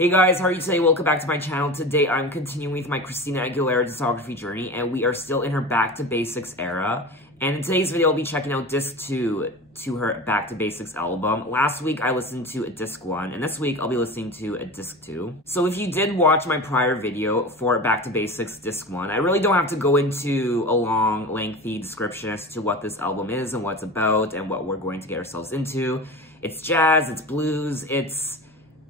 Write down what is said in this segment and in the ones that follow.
Hey guys, how are you today? Welcome back to my channel. Today I'm continuing with my Christina Aguilera discography journey, and we are still in her Back to Basics era. And in today's video, I'll be checking out Disc 2 to her Back to Basics album. Last week, I listened to Disc 1, and this week, I'll be listening to Disc 2. So if you did watch my prior video for Back to Basics Disc 1, I really don't have to go into a long, lengthy description as to what this album is and what it's about and what we're going to get ourselves into. It's jazz, it's blues, it's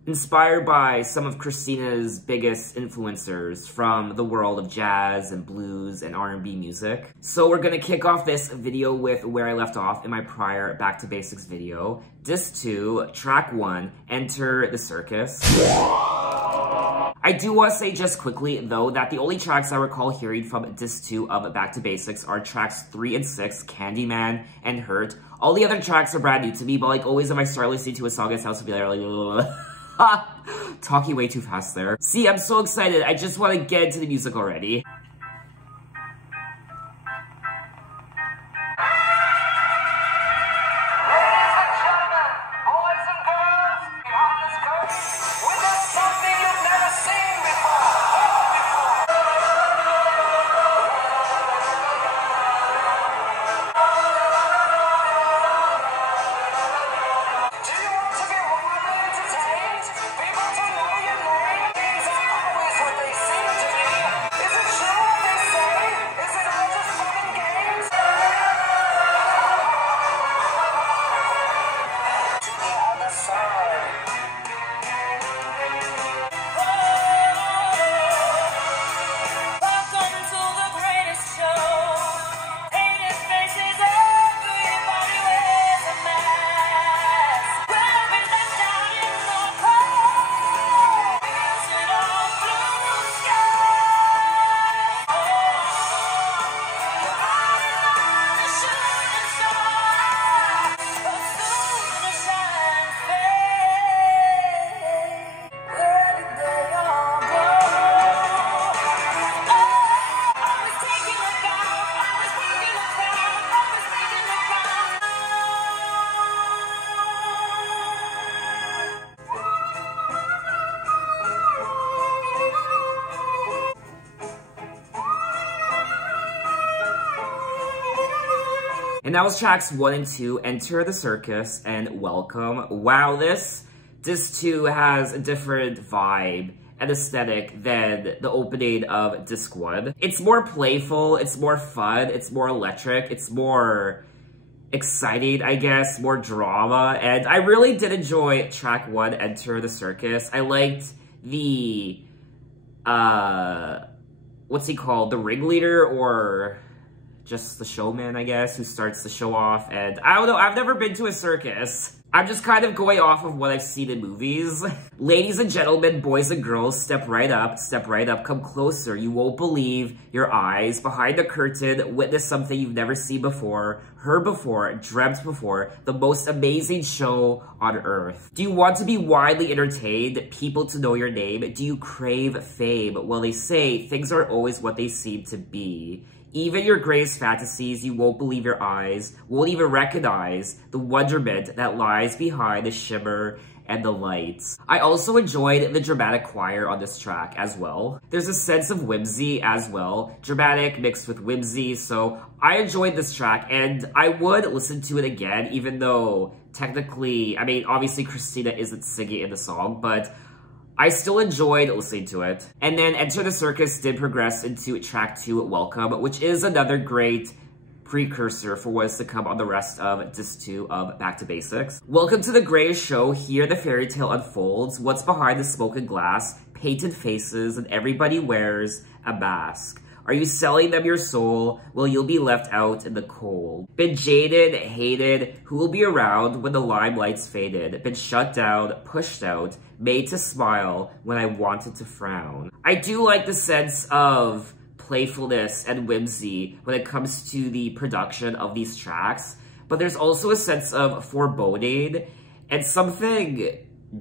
inspired by some of Christina's biggest influencers from the world of jazz and blues and R&B music. So we're gonna kick off this video with where I left off in my prior Back to Basics video. Disc 2, Track 1, Enter the Circus. I do want to say just quickly, though, that the only tracks I recall hearing from Disc 2 of Back to Basics are tracks 3 and 6, Candyman and Hurt. All the other tracks are brand new to me, but like always if I start listening to a song, it sounds to be like talking way too fast there. See, I'm so excited. I just want to get into the music already. And that was tracks 1 and 2, Enter the Circus and Welcome. Wow, this Disc 2 has a different vibe and aesthetic than the opening of Disc 1. It's more playful, it's more fun, it's more electric, it's more exciting, I guess, more drama. And I really did enjoy track 1, Enter the Circus. I liked the, what's he called? The ringleader, or just the showman, I guess, who starts the show off. And I don't know, I've never been to a circus. I'm just kind of going off of what I've seen in movies. Ladies and gentlemen, boys and girls, step right up, come closer. You won't believe your eyes. Behind the curtain, witness something you've never seen before, heard before, dreamt before, the most amazing show on earth. Do you want to be widely entertained, people to know your name? Do you crave fame? Well, they say things aren't always what they seem to be. Even your greatest fantasies, you won't believe your eyes, won't even recognize the wonderment that lies behind the shimmer and the lights. I also enjoyed the dramatic choir on this track as well. There's a sense of whimsy as well, dramatic mixed with whimsy, so I enjoyed this track and I would listen to it again, even though technically, I mean, obviously Christina isn't singing in the song, but I still enjoyed listening to it. And then Enter the Circus did progress into track 2, Welcome, which is another great precursor for what is to come on the rest of Disc 2 of Back to Basics. Welcome to the greatest show. Here the fairy tale unfolds. What's behind the smoke and glass? Painted faces, and everybody wears a mask. Are you selling them your soul? Well, you'll be left out in the cold. Been jaded, hated, who will be around when the limelight's faded? Been shut down, pushed out, made to smile when I wanted to frown. I do like the sense of playfulness and whimsy when it comes to the production of these tracks, but there's also a sense of foreboding and something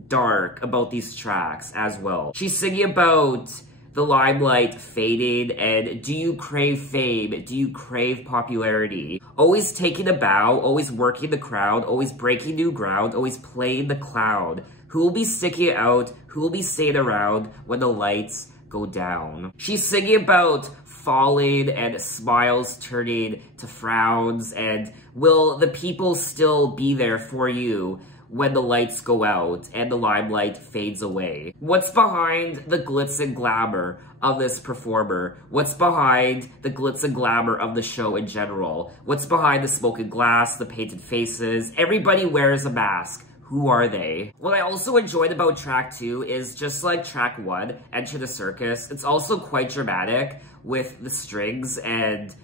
dark about these tracks as well. She's singing about the limelight fading, and do you crave fame? Do you crave popularity? Always taking a bow, always working the crowd, always breaking new ground, always playing the clown. Who will be sticking it out? Who will be staying around when the lights go down? She's singing about falling and smiles turning to frowns, and will the people still be there for you when the lights go out and the limelight fades away? What's behind the glitz and glamour of this performer? What's behind the glitz and glamour of the show in general? What's behind the smoking glass, the painted faces? Everybody wears a mask. Who are they? What I also enjoyed about track 2 is just like track 1, Enter the Circus, it's also quite dramatic with the strings and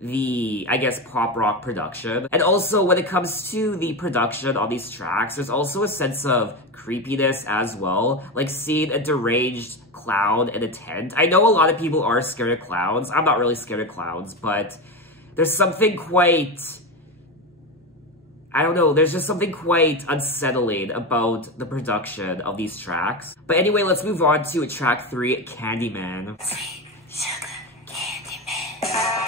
the, I guess, pop rock production. And also when it comes to the production on these tracks, there's also a sense of creepiness as well. Like seeing a deranged clown in a tent. I know a lot of people are scared of clowns. I'm not really scared of clowns, but there's something quite, I don't know, there's just something quite unsettling about the production of these tracks. But anyway, let's move on to track 3, Candyman. Sweet sugar candy man.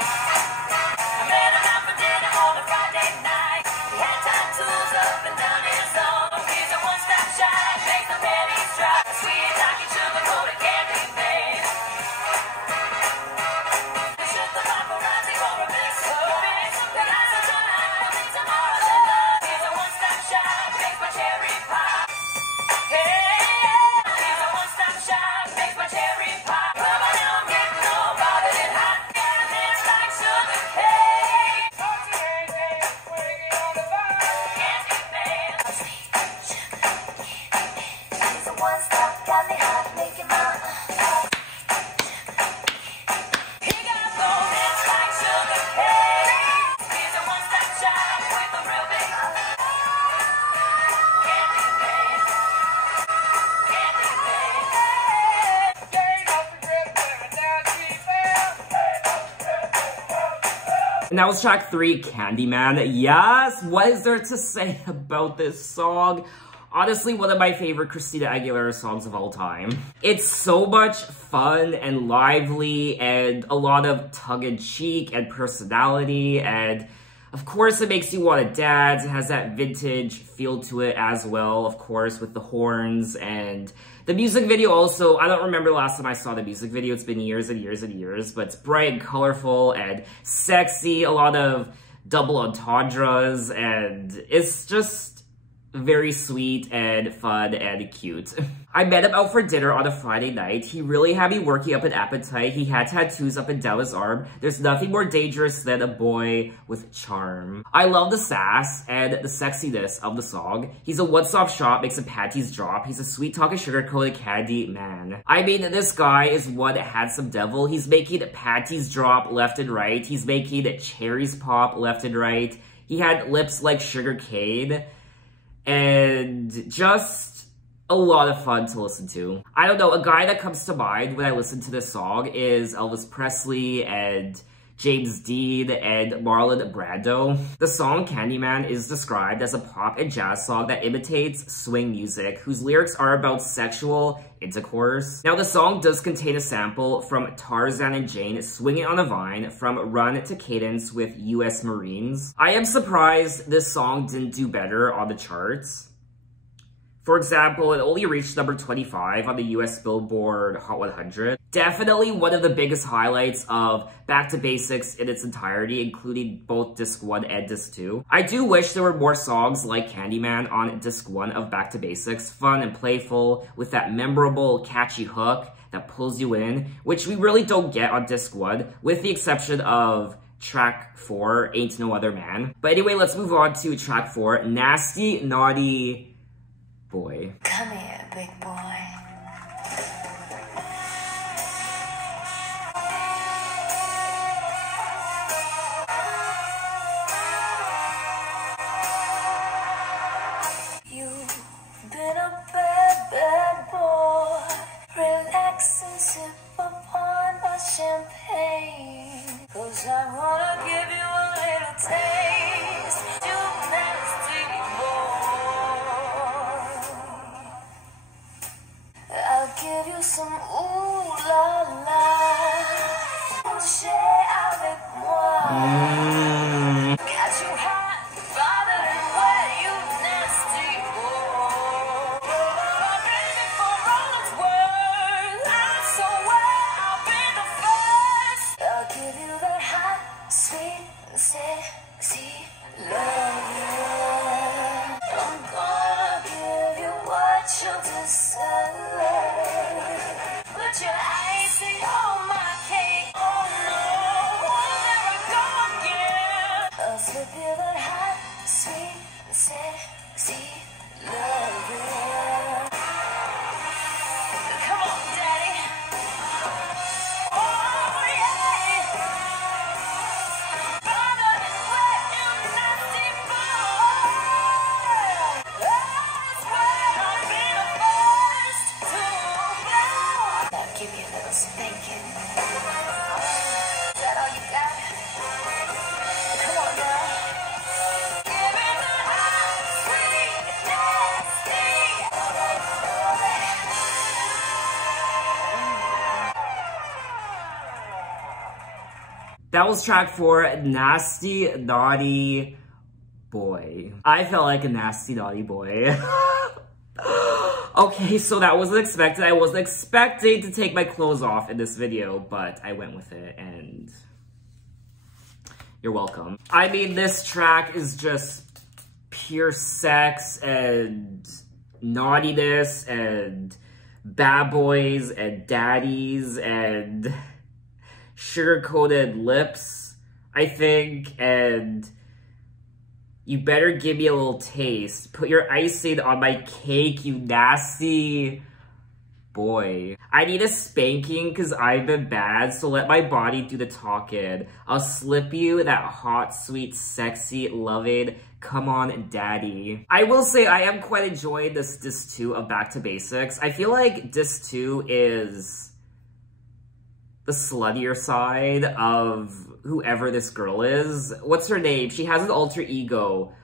And that was track 3, Candyman. Yes, what is there to say about this song? Honestly, one of my favorite Christina Aguilera songs of all time. It's so much fun and lively and a lot of tongue-in-cheek and personality, and of course it makes you want to dance. It has that vintage feel to it as well, of course, with the horns. And the music video also, I don't remember the last time I saw the music video. It's been years and years and years, but it's bright and colorful and sexy, a lot of double entendres, and it's just very sweet and fun and cute. I met him out for dinner on a Friday night. He really had me working up an appetite. He had tattoos up and down his arm. There's nothing more dangerous than a boy with charm. I love the sass and the sexiness of the song. He's a one-stop shop, makes the panties drop. He's a sweet-talking sugar-coated candy man. I mean, this guy is one handsome devil. He's making panties drop left and right. He's making cherries pop left and right. He had lips like sugar cane. And just a lot of fun to listen to. I don't know, a guy that comes to mind when I listen to this song is Elvis Presley and James Dean and Marlon Brando. The song Candyman is described as a pop and jazz song that imitates swing music, whose lyrics are about sexual intercourse. Now, the song does contain a sample from Tarzan and Jane swinging on a vine from Run to Cadence with US Marines. I am surprised this song didn't do better on the charts. For example, it only reached number 25 on the US Billboard Hot 100. Definitely one of the biggest highlights of Back to Basics in its entirety, including both Disc 1 and Disc 2. I do wish there were more songs like Candyman on Disc 1 of Back to Basics, fun and playful, with that memorable, catchy hook that pulls you in, which we really don't get on Disc 1, with the exception of track 4, Ain't No Other Man. But anyway, let's move on to track 4, Nasty Naughty Boy. Come here, big boy. You've been a bad, bad boy. Relax and sip upon my champagne. 'Cause I wanna give you a little taste. You nasty boy. I'll give you some ooh la la. Share avec moi. Got you hot, bothered and wet, you nasty boy. give you a little spanking. Is that all you got? Come on, girl. Give me that hot, sweet, nasty. That was track 4, Nasty Naughty Boy. I felt like a nasty naughty boy. Okay, so that wasn't expected. I wasn't expecting to take my clothes off in this video, but I went with it, and you're welcome. I mean, this track is just pure sex and naughtiness and bad boys and daddies and sugar-coated lips, I think, and you better give me a little taste. Put your icing on my cake, you nasty boy. I need a spanking because I've been bad, so let my body do the talking. I'll slip you that hot, sweet, sexy, loving, come on, daddy. I will say I am quite enjoying this disc 2 of Back to Basics. I feel like disc 2 is the sluttier side of whoever this girl is. What's her name? She has an alter ego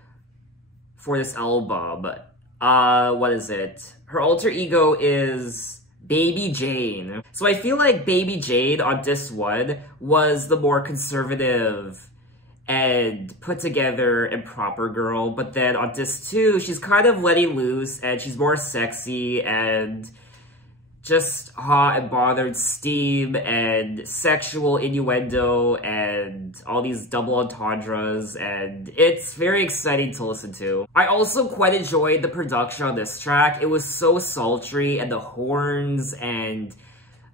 for this album. What is it? Her alter ego is Baby Jane. So I feel like Baby Jane on disc 1 was the more conservative and put together and proper girl, but then on disc 2, she's kind of letting loose and she's more sexy and just hot and bothered steam and sexual innuendo and all these double entendres, and it's very exciting to listen to. I also quite enjoyed the production on this track. It was so sultry, and the horns, and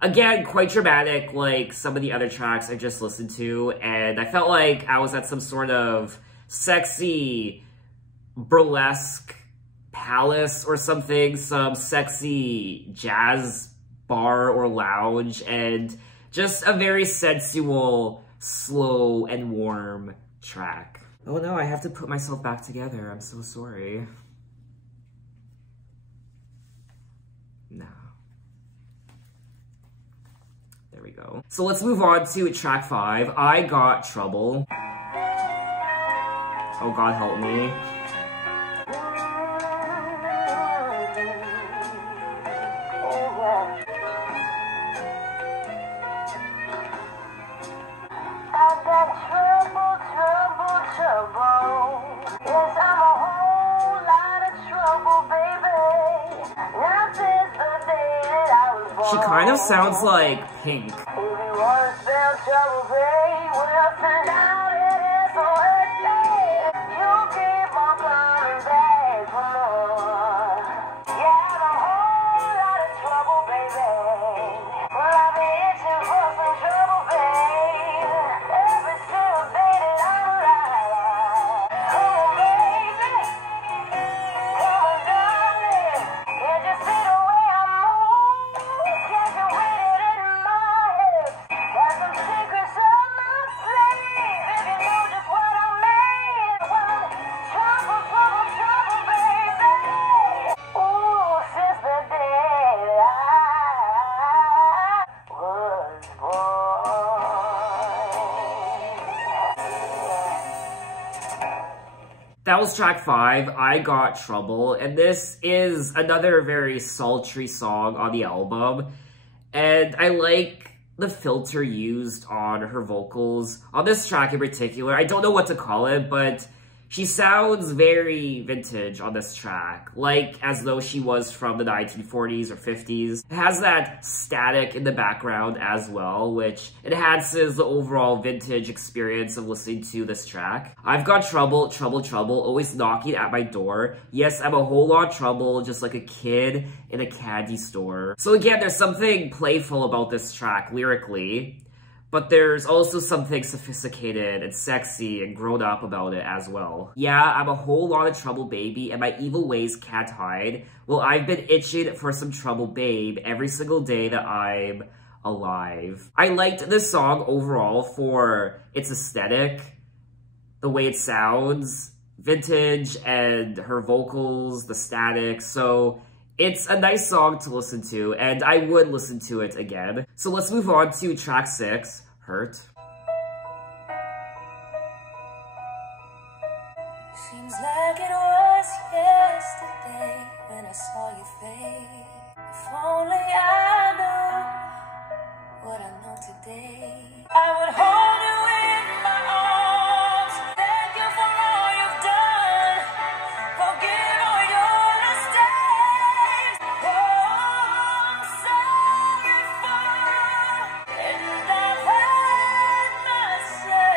again, quite dramatic like some of the other tracks I just listened to, and I felt like I was at some sort of sexy burlesque palace or something, some sexy jazz bar or lounge, and just a very sensual, slow, and warm track. Oh no, I have to put myself back together. I'm so sorry. No. There we go. So let's move on to track 5, I Got Trouble. Oh God help me. She kind of sounds like Pink. That was track 5, I Got Trouble, and this is another very sultry song on the album, and I like the filter used on her vocals. On this track in particular, I don't know what to call it, but she sounds very vintage on this track, like as though she was from the 1940s or 50s. It has that static in the background as well, which enhances the overall vintage experience of listening to this track. I've got trouble, trouble, trouble, always knocking at my door. Yes, I'm a whole lot of trouble, just like a kid in a candy store. So again, there's something playful about this track lyrically, but there's also something sophisticated and sexy and grown up about it as well. Yeah, I'm a whole lot of trouble, baby, and my evil ways can't hide. Well, I've been itching for some trouble, babe, every single day that I'm alive. I liked this song overall for its aesthetic, the way it sounds, vintage, and her vocals, the static, so It's a nice song to listen to, and I would listen to it again. So let's move on to track 6, Hurt. Seems like it was yesterday when I saw you fade. If only I knew what I know today, I would hold you in my arms. Thank you for all you've done. Forgive all your mistakes. Oh, I'm sorry for, and I've hurt myself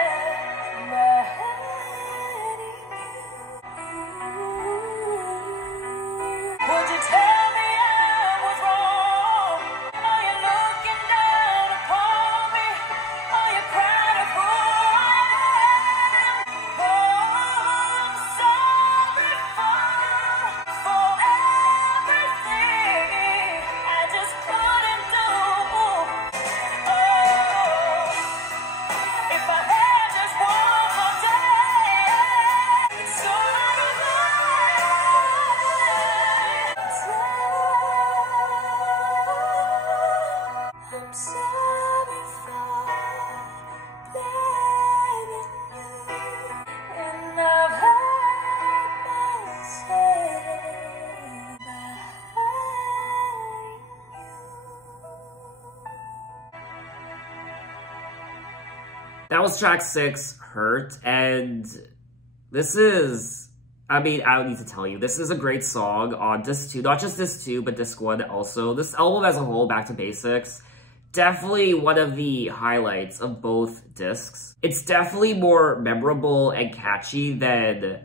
by hurting you. Would you tell me I was wrong? Are you looking down upon me? Are you proud of who I am? Oh, I'm sorry for everything I just couldn't do. Oh, if I had just one more day, it's sort of I'm sorry for blaming you, and I've hurt myself by hurting you. That was track 6, Hurt, and this is, I mean, I don't need to tell you, this is a great song on disc 2, not just disc 2, but disc 1 also. This album as a whole, Back to Basics, definitely one of the highlights of both discs. It's definitely more memorable and catchy than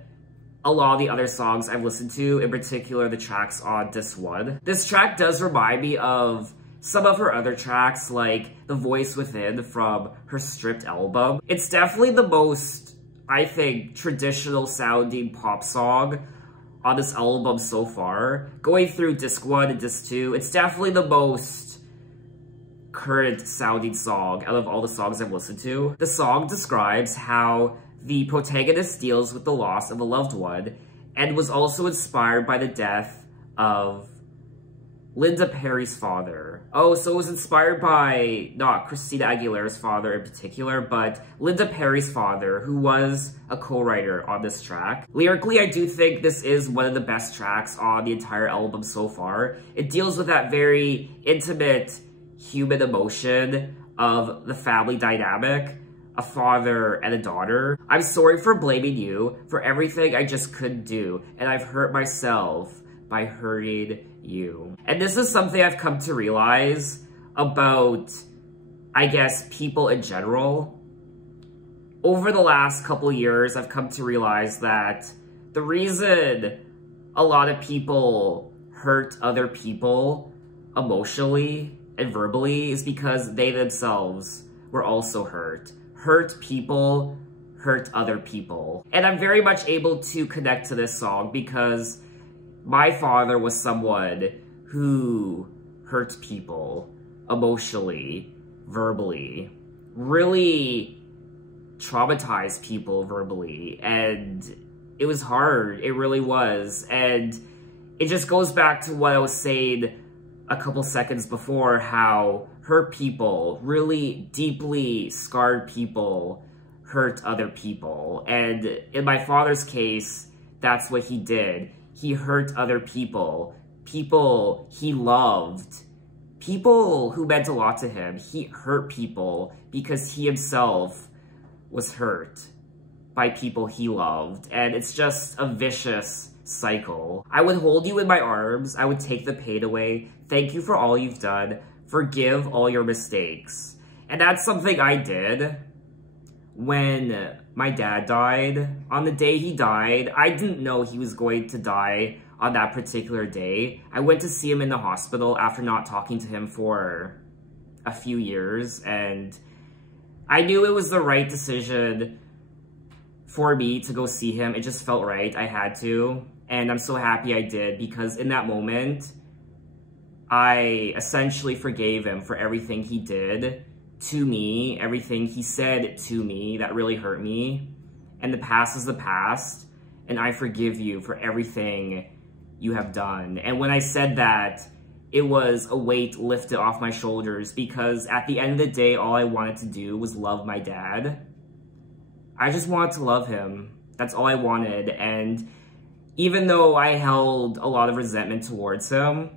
a lot of the other songs I've listened to, in particular the tracks on disc 1. This track does remind me of some of her other tracks, like The Voice Within from her Stripped album. It's definitely the most, I think, traditional sounding pop song on this album so far. Going through disc 1 and disc 2, it's definitely the most current sounding song out of all the songs I've listened to. The song describes how the protagonist deals with the loss of a loved one and was also inspired by the death of Linda Perry's father. Oh, so it was inspired by not Christina Aguilera's father in particular, but Linda Perry's father, who was a co-writer on this track. Lyrically, I do think this is one of the best tracks on the entire album so far. It deals with that very intimate human emotion of the family dynamic, a father and a daughter. I'm sorry for blaming you for everything I just couldn't do, and I've hurt myself by hurting you. And this is something I've come to realize about, I guess, people in general. Over the last couple years, I've come to realize that the reason a lot of people hurt other people emotionally and verbally is because they themselves were also hurt. Hurt people hurt other people. And I'm very much able to connect to this song because my father was someone who hurt people emotionally, verbally, really traumatized people verbally, and it was hard. It really was. And it just goes back to what I was saying a couple seconds before, how hurt people, really deeply scarred people, hurt other people. And in my father's case, that's what he did. He hurt other people, people he loved, people who meant a lot to him. He hurt people because he himself was hurt by people he loved. And it's just a vicious cycle. I would hold you in my arms. I would take the pain away. Thank you for all you've done. Forgive all your mistakes. And that's something I did when my dad died. On the day he died, I didn't know he was going to die on that particular day. I went to see him in the hospital after not talking to him for a few years, and I knew it was the right decision for me to go see him. It just felt right. I had to, and I'm so happy I did, because in that moment, I essentially forgave him for everything he did to me, everything he said to me that really hurt me. And the past is the past, and I forgive you for everything you have done. And when I said that, it was a weight lifted off my shoulders, because at the end of the day, all I wanted to do was love my dad. I just wanted to love him. That's all I wanted. And even though I held a lot of resentment towards him,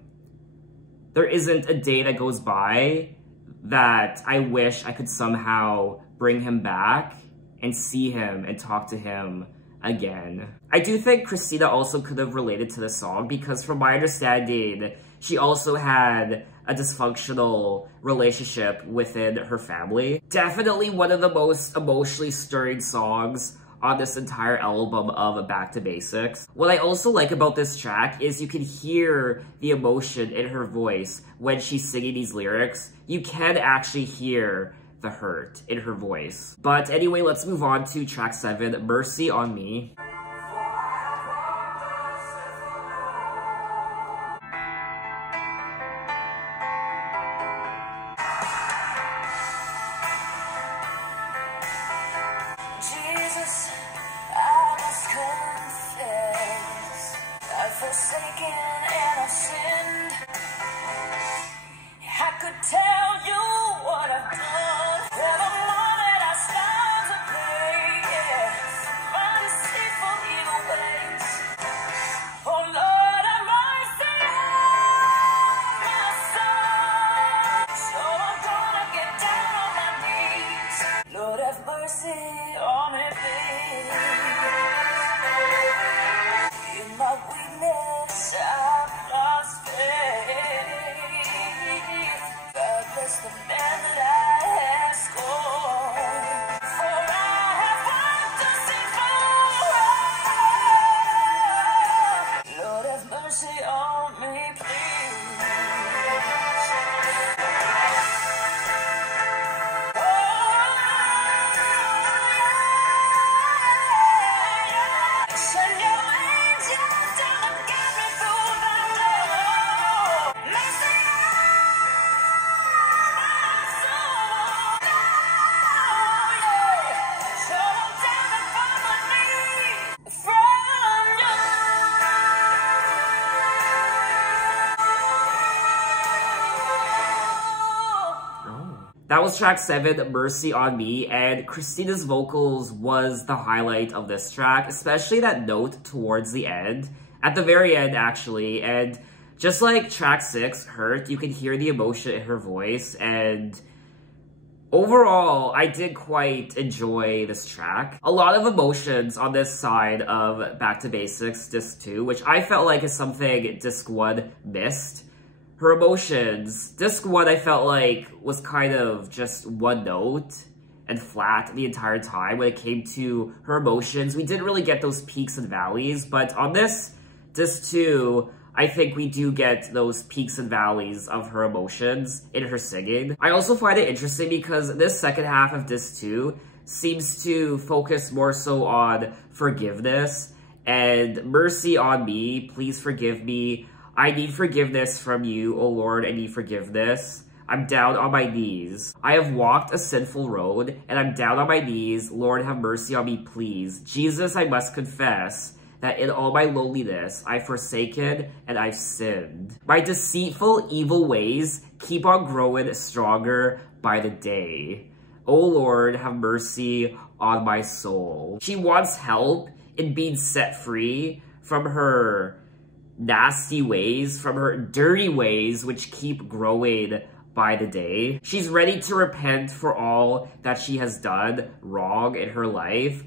there isn't a day that goes by that I wish I could somehow bring him back and see him and talk to him again. I do think Christina also could have related to the song, because from my understanding, she also had a dysfunctional relationship within her family. Definitely one of the most emotionally stirring songs on this entire album of Back to Basics. What I also like about this track is you can hear the emotion in her voice when she's singing these lyrics. You can actually hear the hurt in her voice. But anyway, let's move on to track 7, Mercy on Me. Jesus, I must confess, I've forsaken and I've sinned. I could tell you what I've done every moment I start to pray, my deceitful evil ways. Oh Lord, have mercy on my soul. So I'm gonna get down on my knees. Lord, have mercy on me, please. In my weakness, I've lost faith. God bless the man that I have scorned. For I have walked deceitful. Lord, have mercy on me, please. Send your angels down to get me through the door. Mercy on my soul. So I'm down upon my knees from you. That was track 7, Mercy on Me, and Christina's vocals was the highlight of this track, especially that note towards the end. At the very end, actually, and just like track 6, Hurt, you can hear the emotion in her voice, and overall, I did quite enjoy this track. A lot of emotions on this side of Back to Basics, Disc 2, which I felt like is something Disc 1 missed. Her emotions, Disc 1 I felt like was kind of just one note and flat the entire time when it came to her emotions. We didn't really get those peaks and valleys, but on this Disc 2, I think we do get those peaks and valleys of her emotions in her singing. I also find it interesting because this second half of Disc 2 seems to focus more so on forgiveness and mercy on me, please forgive me. I need forgiveness from you, O Lord, I need forgiveness. I'm down on my knees. I have walked a sinful road, and I'm down on my knees. Lord, have mercy on me, please. Jesus, I must confess that in all my loneliness, I've forsaken and I've sinned. My deceitful, evil ways keep on growing stronger by the day. O Lord, have mercy on my soul. She wants help in being set free from her nasty ways, from her dirty ways, which keep growing by the day. She's ready to repent for all that she has done wrong in her life,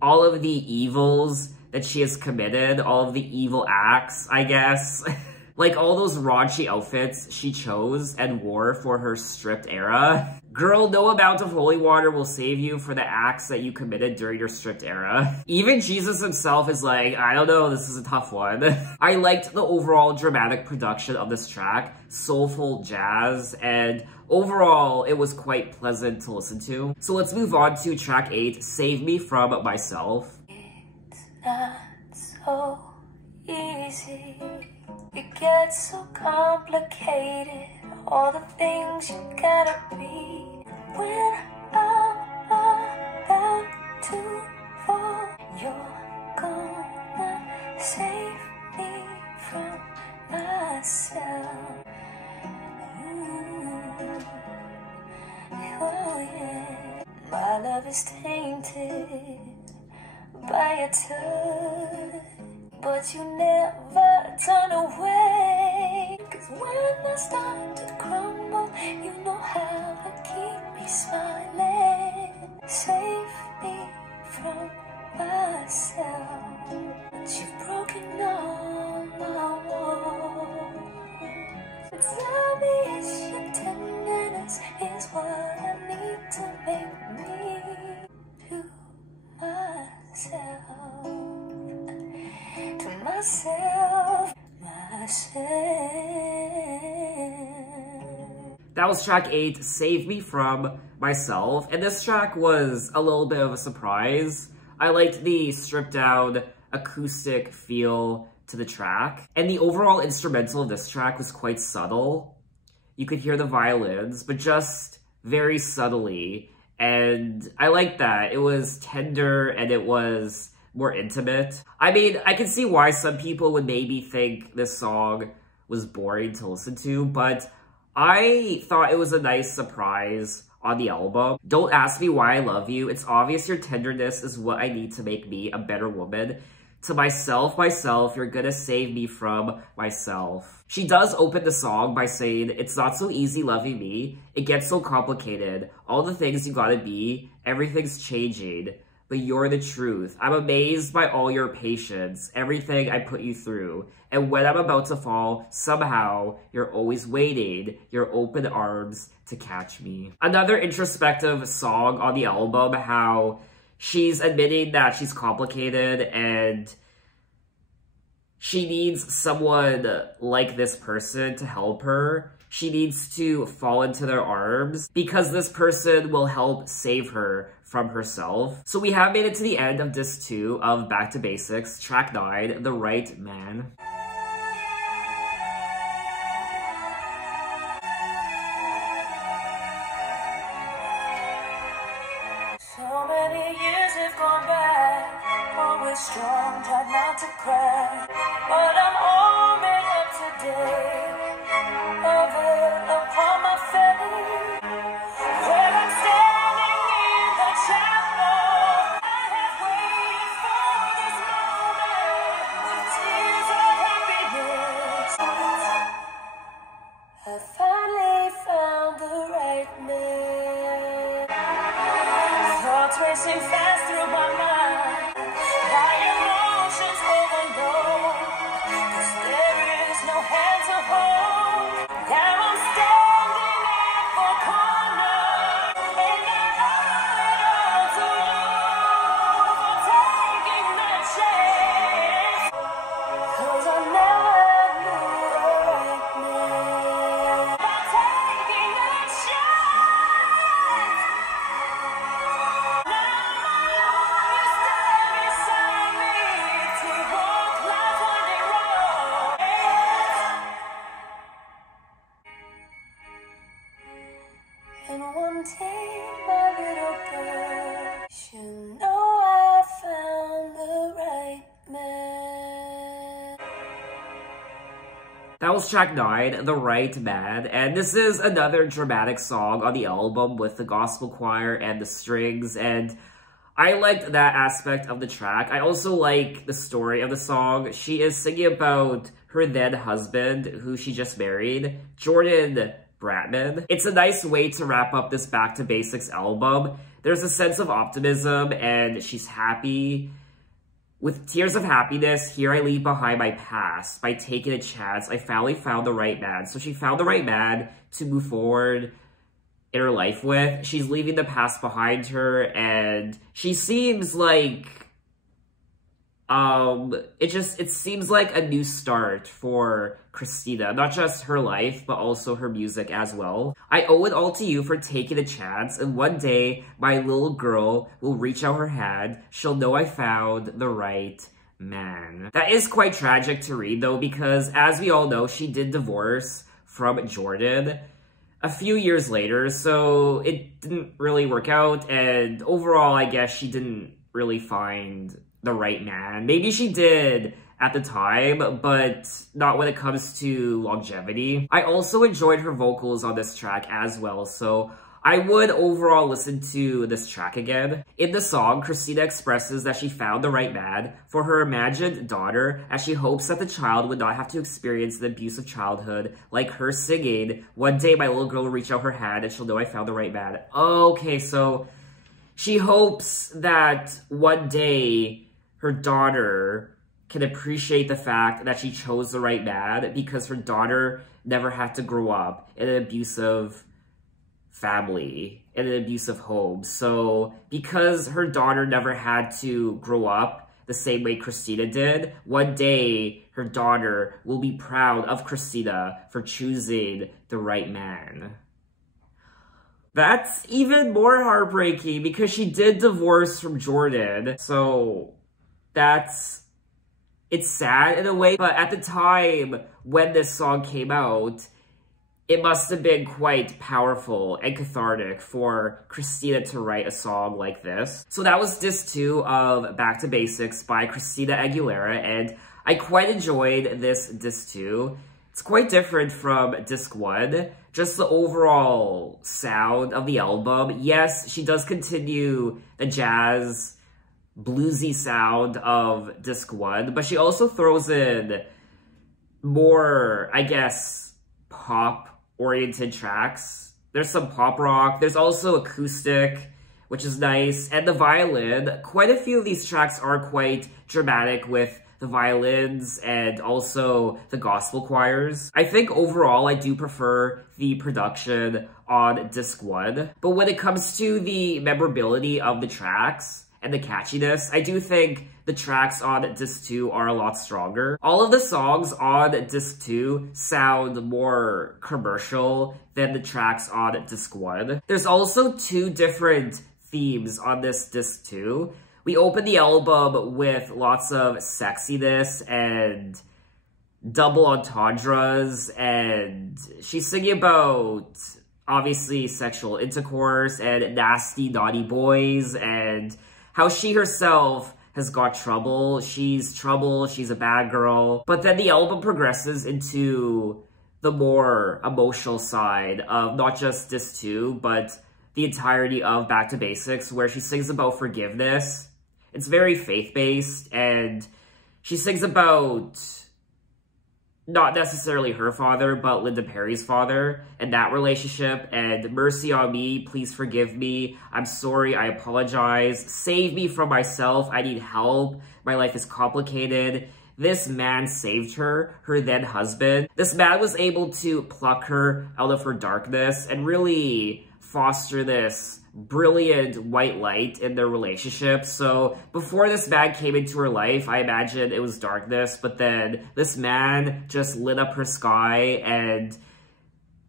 all of the evils that she has committed, all of the evil acts, I guess. Like all those raunchy outfits she chose and wore for her stripped era. Girl, no amount of holy water will save you for the acts that you committed during your stripped era. Even Jesus himself is like, I don't know, this is a tough one. I liked the overall dramatic production of this track, soulful jazz, and overall, it was quite pleasant to listen to. So let's move on to track 8, Save Me From Myself. It's not so easy. It gets so complicated, all the things you gotta be. When I'm about to fall, you're gonna save me from love is tainted by your touch, but you never turn away. 'Cause when I start to crumble, you know how to keep me smiling. Save me from myself, but you've broken all my walls. Tell me it's your tenderness is what I need to make me to myself, to myself. That was track 8, Save Me From Myself, and this track was a little bit of a surprise. I liked the stripped down acoustic feel to the track, and the overall instrumental of this track was quite subtle. You could hear the violins, but just very subtly, and I liked that. It was tender and it was more intimate. I mean, I can see why some people would maybe think this song was boring to listen to, but I thought it was a nice surprise on the album. Don't ask me why I love you. It's obvious your tenderness is what I need to make me a better woman. To myself, you're gonna save me from myself. She does open the song by saying, it's not so easy loving me. It gets so complicated. All the things you gotta be, everything's changing. But you're the truth. I'm amazed by all your patience, everything I put you through. And when I'm about to fall, somehow, you're always waiting, your open arms to catch me. Another introspective song on the album, how she's admitting that she's complicated and she needs someone like this person to help her. She needs to fall into their arms because this person will help save her from herself. So we have made it to the end of disc 2 of Back to Basics, track 9, The Right Man. So many years have gone by, always strong, tried not to cry, but I'm all made up today. A veil upon my face, where I'm standing in the chapel. I have waited for this moment with tears of happiness. I finally found the right man. Thoughts racing fast through my mind, my emotions overload, 'cause there is no hand to hold. Now I'm standing at the corner, and I owe it all to you for taking that chance. 'Cause I never knew the right man. By taking that chance, now you stand beside me to walk life's winding road. And one day, my little girl, she'll know I found the right man. That was track 9, The Right Man, and this is another dramatic song on the album with the gospel choir and the strings, and I liked that aspect of the track. I also like the story of the song. She is singing about her then husband, who she just married, Jordan Bratman. It's a nice way to wrap up this Back to Basics album. There's a sense of optimism, and she's happy. With tears of happiness, here I leave behind my past. By taking a chance, I finally found the right man. So she found the right man to move forward in her life with. She's leaving the past behind her, and she seems like, it seems like a new start for Christina. Not just her life, but also her music as well. I owe it all to you for taking a chance, and one day, my little girl will reach out her hand. She'll know I found the right man. That is quite tragic to read, though, because as we all know, she did divorce from Jordan a few years later, so it didn't really work out, and overall, I guess she didn't really find the right man. Maybe she did at the time, but not when it comes to longevity. I also enjoyed her vocals on this track as well, so I would overall listen to this track again. In the song, Christina expresses that she found the right man for her imagined daughter, as she hopes that the child would not have to experience the abuse of childhood, like her singing, "One day my little girl will reach out her hand and she'll know I found the right man." Okay, so she hopes that one day her daughter can appreciate the fact that she chose the right man because her daughter never had to grow up in an abusive family, in an abusive home. So because her daughter never had to grow up the same way Christina did, one day her daughter will be proud of Christina for choosing the right man. That's even more heartbreaking because she did divorce from Jordan. So it's sad in a way, but at the time when this song came out, it must have been quite powerful and cathartic for Christina to write a song like this. So that was disc 2 of Back to Basics by Christina Aguilera, and I quite enjoyed this disc 2. It's quite different from disc 1. Just the overall sound of the album. Yes, she does continue the jazz, bluesy sound of disc 1, but she also throws in more, I guess, pop-oriented tracks. There's some pop rock. There's also acoustic, which is nice. And the violin, quite a few of these tracks are quite dramatic with the violins and also the gospel choirs. I think overall I do prefer the production on disc 1. But when it comes to the memorability of the tracks and the catchiness, I do think the tracks on disc 2 are a lot stronger. All of the songs on disc 2 sound more commercial than the tracks on disc 1. There's also 2 different themes on this disc 2. We open the album with lots of sexiness and double entendres, and she's singing about, obviously, sexual intercourse and nasty, naughty boys, and how she herself has got trouble. She's a bad girl. But then the album progresses into the more emotional side of not just disc 2, but the entirety of Back to Basics, where she sings about forgiveness. It's very faith-based, and she sings about not necessarily her father, but Linda Perry's father, and that relationship, and mercy on me, please forgive me, I'm sorry, I apologize, save me from myself, I need help, my life is complicated. This man saved her then husband. This man was able to pluck her out of her darkness and really foster this brilliant white light in their relationship. So before this man came into her life, I imagine it was darkness, but then this man just lit up her sky, and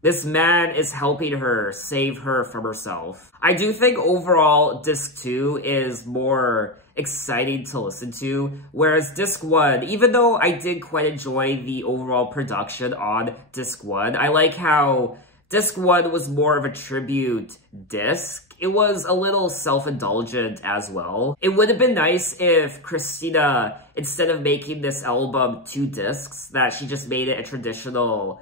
this man is helping her save her from herself. I do think overall disc 2 is more exciting to listen to, whereas disc 1, even though I did quite enjoy the overall production on disc 1, I like how disc 1 was more of a tribute disc. It was a little self-indulgent as well. It would have been nice if Christina, instead of making this album 2 discs, that she just made it a traditional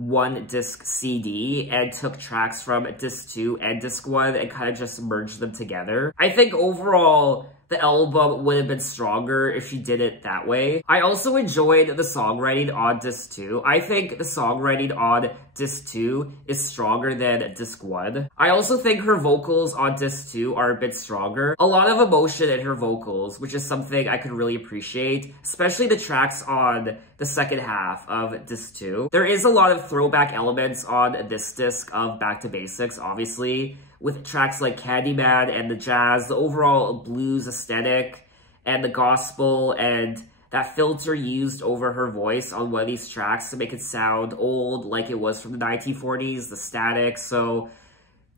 1-disc CD and took tracks from disc 2 and disc 1 and kind of just merged them together. I think overall, the album would have been stronger if she did it that way. I also enjoyed the songwriting on disc 2. I think the songwriting on disc 2 is stronger than disc 1. I also think her vocals on disc 2 are a bit stronger. A lot of emotion in her vocals, which is something I could really appreciate, especially the tracks on the second half of disc 2. There is a lot of throwback elements on this disc of Back to Basics, obviously, with tracks like Candyman and the jazz, the overall blues aesthetic, and the gospel, and that filter used over her voice on one of these tracks to make it sound old, like it was from the 1940s, the static. So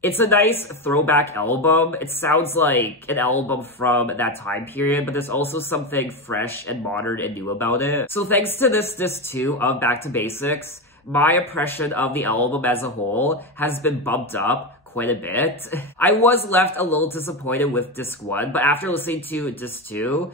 it's a nice throwback album. It sounds like an album from that time period, but there's also something fresh and modern and new about it. So thanks to this disc 2 of Back to Basics, my impression of the album as a whole has been bumped up quite a bit. I was left a little disappointed with disc 1, but after listening to disc 2,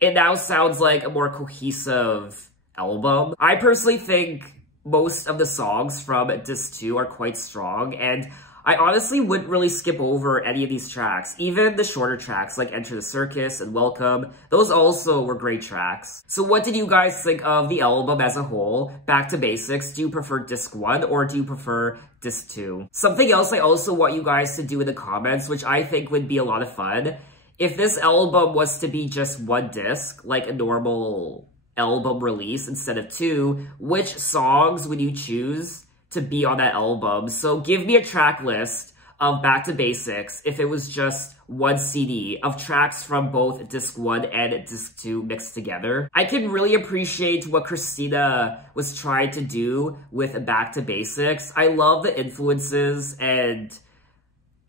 it now sounds like a more cohesive album. I personally think most of the songs from disc 2 are quite strong, and I honestly wouldn't really skip over any of these tracks. Even the shorter tracks like Enter the Circus and Welcome, those also were great tracks. So what did you guys think of the album as a whole? Back to Basics, do you prefer disc 1 or do you prefer disc 2? Something else I also want you guys to do in the comments, which I think would be a lot of fun, if this album was to be just one disc, like a normal album release instead of 2, which songs would you choose to be on that album? So give me a track list of Back to Basics if it was just one CD of tracks from both disc 1 and disc 2 mixed together. I can really appreciate what Christina was trying to do with Back to Basics. I love the influences and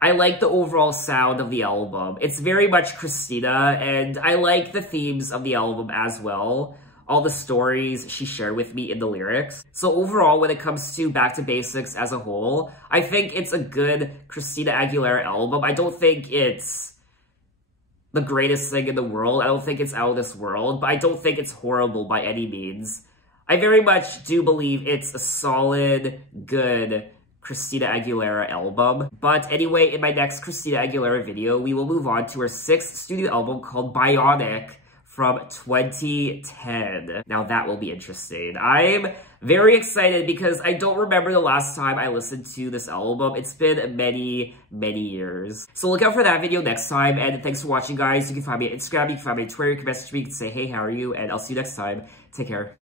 I like the overall sound of the album. It's very much Christina, and I like the themes of the album as well. All the stories she shared with me in the lyrics. So overall, when it comes to Back to Basics as a whole, I think it's a good Christina Aguilera album. I don't think it's the greatest thing in the world. I don't think it's out of this world, but I don't think it's horrible by any means. I very much do believe it's a solid, good Christina Aguilera album. But anyway, in my next Christina Aguilera video, we will move on to her 6th studio album called Bionic from 2010. Now that will be interesting. I'm very excited because I don't remember the last time I listened to this album. It's been many, many years. So look out for that video next time, and thanks for watching, guys. You can find me on Instagram, you can find me on Twitter, you can message me, you can say, hey, how are you? And I'll see you next time. Take care.